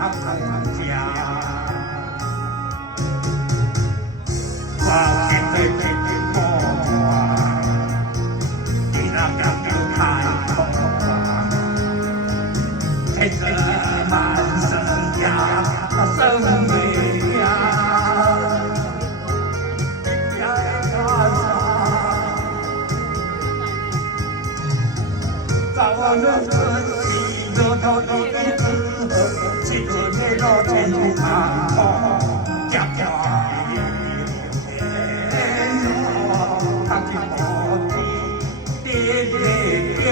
他们家，我现在这个我，你那个就太空啊，这个满生呀，生美呀，早晚的喜乐到一次。一个月落天堂，夹夹天哦，他的母亲爹爹叫，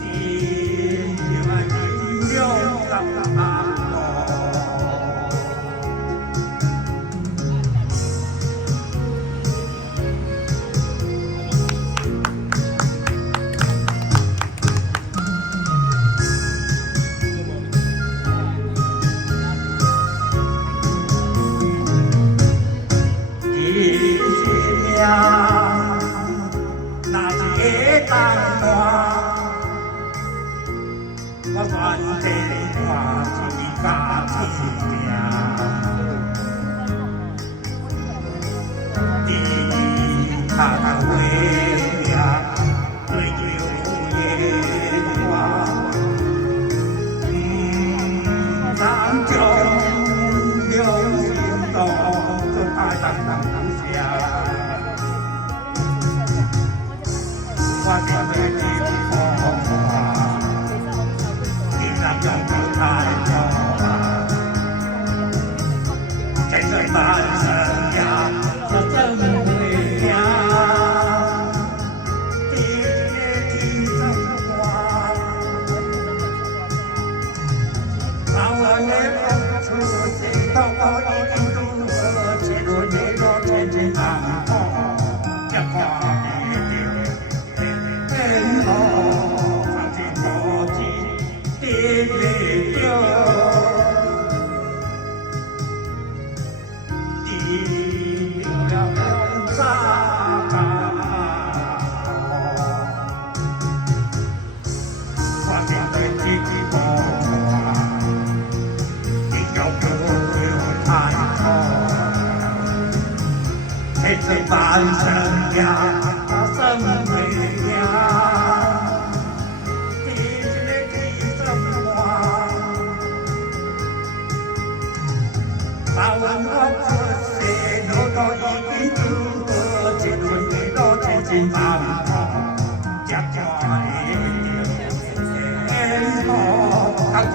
天天有干嘛？那些当我算这话是假情的，他为呀对流言话，咱就流行到这爱当下。我的美丽风华，你那样不太好。这个男生呀，是真美呀，天真花，让我的付出到我一路和结果你若天天安好，一块。爹爹叫，地了沙岗，我面对这个梦，你要不太错，这是半生呀，生美呀。把文化这些留到一定度和结论你都渐渐淡化，夹夹一点点后，他的